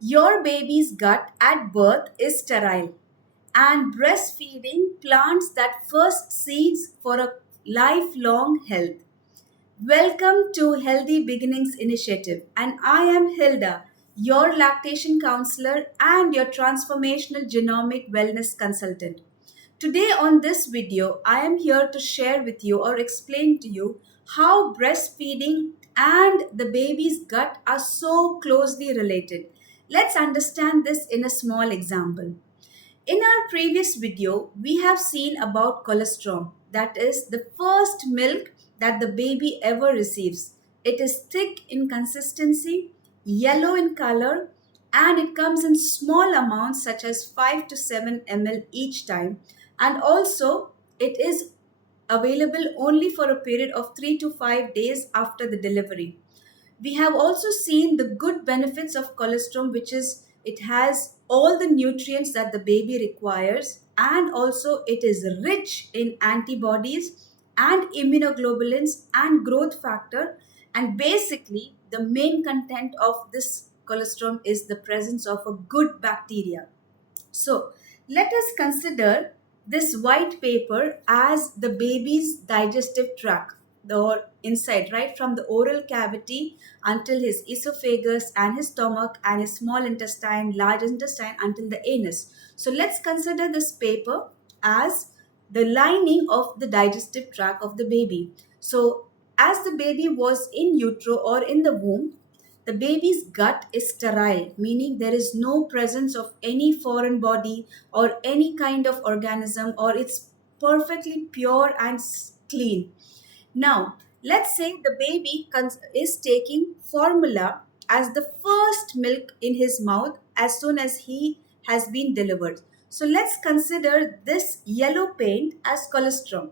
Your baby's gut at birth is sterile, and breastfeeding plants that first seeds for a lifelong health. Welcome to Healthy Beginnings Initiative, and I am Hilda, your lactation counselor and your transformational genomic wellness consultant. Today, on this video, I am here to share with you or explain to you how breastfeeding and the baby's gut are so closely related. Let's understand this in a small example. In our previous video, we have seen about colostrum, that is the first milk that the baby ever receives. It is thick in consistency, yellow in color, and it comes in small amounts such as 5 to 7 ml each time. And also, it is available only for a period of 3 to 5 days after the delivery. We have also seen the good benefits of colostrum, which is it has all the nutrients that the baby requires, and also it is rich in antibodies and immunoglobulins and growth factor. And basically, the main content of this colostrum is the presence of a good bacteria. So let us consider this white paper as the baby's digestive tract, the inside, right from the oral cavity until his esophagus and his stomach and his small intestine, large intestine until the anus. So let's consider this paper as the lining of the digestive tract of the baby. So as the baby was in utero or in the womb, the baby's gut is sterile, meaning there is no presence of any foreign body or any kind of organism, or it's perfectly pure and clean. Now, let's say the baby is taking formula as the first milk in his mouth as soon as he has been delivered. So let's consider this yellow paint as colostrum.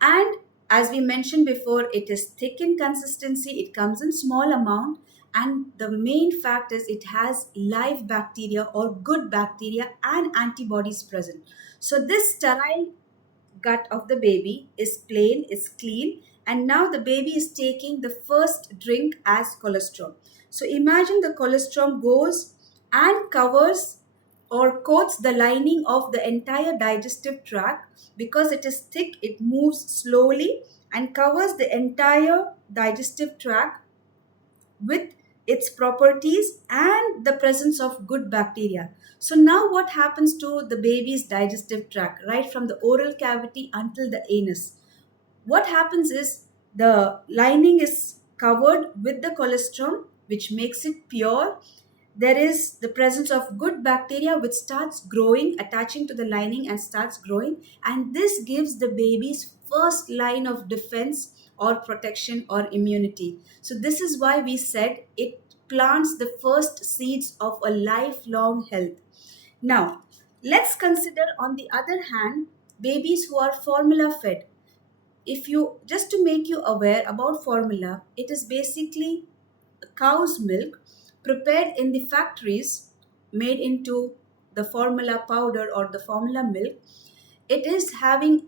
And as we mentioned before, it is thick in consistency, it comes in small amount, and the main fact is it has live bacteria or good bacteria and antibodies present. So this sterile gut of the baby is plain, is clean, and now the baby is taking the first drink as colostrum. So imagine the colostrum goes and covers or coats the lining of the entire digestive tract. Because it is thick, it moves slowly and covers the entire digestive tract with its properties and the presence of good bacteria. So now what happens to the baby's digestive tract right from the oral cavity until the anus? What happens is the lining is covered with the colostrum, which makes it pure. There is the presence of good bacteria which starts growing, attaching to the lining and starts growing, and this gives the baby's first line of defense or protection or immunity. So this is why we said it plants the first seeds of a lifelong health. Now, let's consider on the other hand babies who are formula fed. If you just to make you aware about formula, it is basically cow's milk prepared in the factories, made into the formula powder or the formula milk. It is having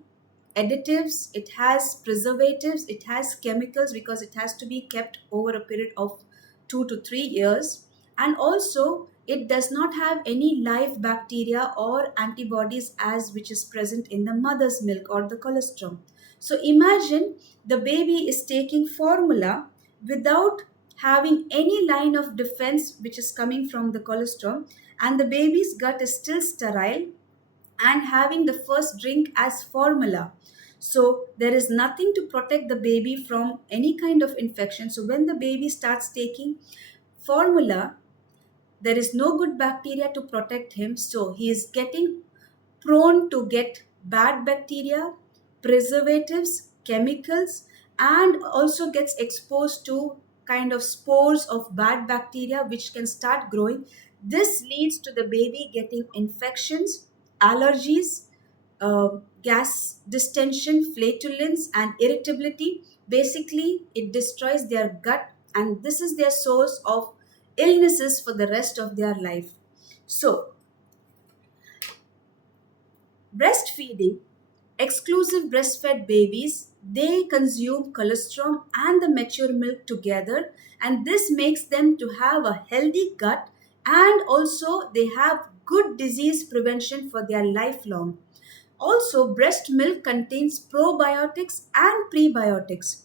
additives, it has preservatives, it has chemicals because it has to be kept over a period of 2 to 3 years, and also it does not have any live bacteria or antibodies as which is present in the mother's milk or the colostrum. So imagine the baby is taking formula without having any line of defense which is coming from the colostrum, and the baby's gut is still sterile and having the first drink as formula. So there is nothing to protect the baby from any kind of infection. So when the baby starts taking formula, there is no good bacteria to protect him. So he is getting prone to get bad bacteria, preservatives, chemicals, and also gets exposed to kind of spores of bad bacteria which can start growing. This leads to the baby getting infections, allergies, gas distension, flatulence, and irritability. Basically, it destroys their gut, and this is their source of illnesses for the rest of their life. So, breastfeeding, exclusive breastfed babies, they consume colostrum and the mature milk together, and this makes them to have a healthy gut and also they have good disease prevention for their lifelong. Also, breast milk contains probiotics and prebiotics.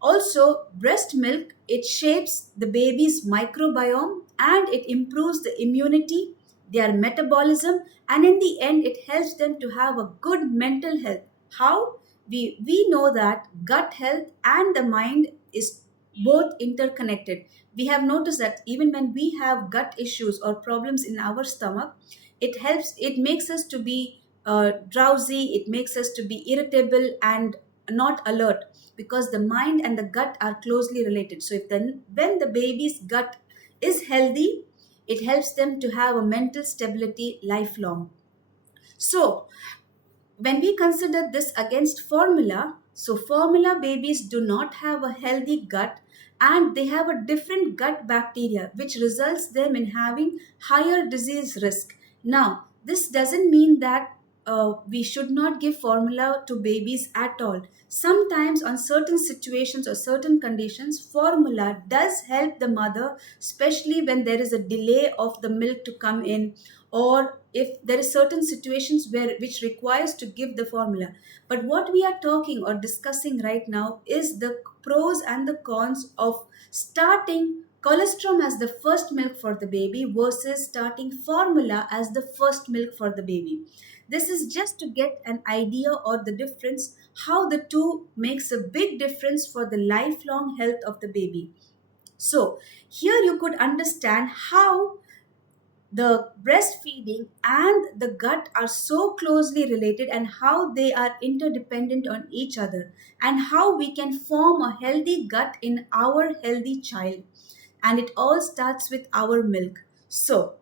Also, breast milk, it shapes the baby's microbiome and it improves the immunity, their metabolism, and in the end it helps them to have a good mental health. How? We know that gut health and the mind is both interconnected. We have noticed that even when we have gut issues or problems in our stomach, it makes us to be drowsy, it makes us to be irritable and not alert, because the mind and the gut are closely related. So if then when the baby's gut is healthy, it helps them to have a mental stability lifelong. So when we consider this against formula, so formula babies do not have a healthy gut and they have a different gut bacteria which results them in having higher disease risk. Now, this doesn't mean that we should not give formula to babies at all. Sometimes on certain situations or certain conditions, formula does help the mother, especially when there is a delay of the milk to come in, or if there is certain situations where which requires to give the formula. But what we are talking or discussing right now is the pros and the cons of starting colostrum as the first milk for the baby versus starting formula as the first milk for the baby. This is just to get an idea or the difference, how the two makes a big difference for the lifelong health of the baby. So here you could understand how the breastfeeding and the gut are so closely related and how they are interdependent on each other, and how we can form a healthy gut in our healthy child. And it all starts with our milk. So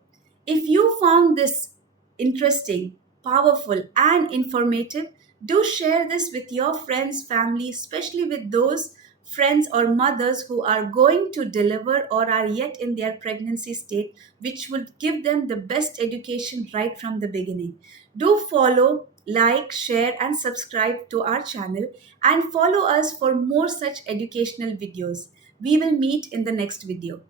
if you found this interesting, powerful, and informative, do share this with your friends, family, especially with those friends or mothers who are going to deliver or are yet in their pregnancy state, which would give them the best education right from the beginning. Do follow, like, share, and subscribe to our channel, and follow us for more such educational videos. We will meet in the next video.